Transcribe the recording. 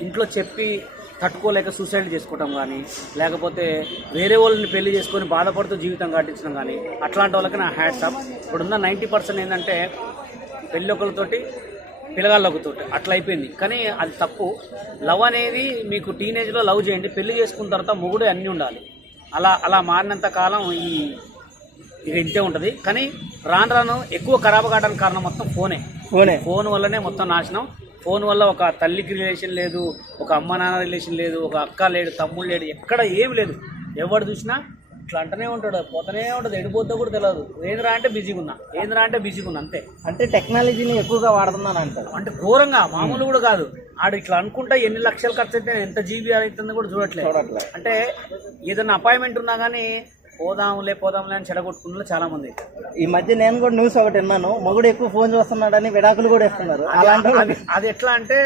ఇంట్లో చెప్పి తట్టుకోలేక సూసైడ్ చేసుకోవటం కానీ, లేకపోతే వేరే వాళ్ళని పెళ్లి చేసుకొని బాధపడుతూ జీవితం గడిపించడం కానీ, అట్లాంటి వాళ్ళకి నా హ్యాట్స్ ఆఫ్. ఇప్పుడున్న 90% ఏంటంటే పెళ్ళి ఒకరితోటి పిల్లగాళ్ళొకతోటి అట్లా అయిపోయింది. కానీ అది తప్పు. లవ్ అనేది మీకు టీనేజ్లో లవ్ చేయండి, పెళ్లి చేసుకున్న తర్వాత మొగుడు అన్నీ ఉండాలి. అలా అలా మారినంత కాలం ఇక ఇంతే ఉంటుంది. కానీ రాను రాను ఎక్కువ ఖరాబ్ కావడానికి కారణం మొత్తం ఫోన్ వల్లనే మొత్తం నాశనం. ఫోన్ వల్ల ఒక తల్లికి రిలేషన్ లేదు, ఒక అమ్మ నాన్న రిలేషన్ లేదు, ఒక అక్క లేడు, తమ్ముడు లేడు, ఎక్కడ ఏం లేదు. ఎవడు చూసినా ఇట్లా అంటనే ఉంటాడు, పోతనే ఉంటుంది. ఎడిపోతే కూడా తెలియదు. ఏంద్రా అంటే బిజీగా ఉన్నా అంతే. అంటే టెక్నాలజీని ఎక్కువగా వాడుతున్నాను అంటారు. అంటే ఘోరంగా, మామూలు కూడా కాదు. ఆడు ఇట్లా అనుకుంటా ఎన్ని లక్షలు ఖర్చు అయితే ఎంత జీబీ అవుతుందో కూడా చూడట్లేదు. అంటే ఏదైనా అపాయింట్మెంట్ ఉన్నా కానీ పోదాంలే అని చెడగొట్టుకున్న చాలా మంది. ఈ మధ్య నేను కూడా న్యూస్ ఒకటి విన్నాను, మొగుడు ఎక్కువ ఫోన్ చూస్తున్నాడని విడాకులు కూడా ఇస్తున్నారు. అలాంటి అది ఎట్లా అంటే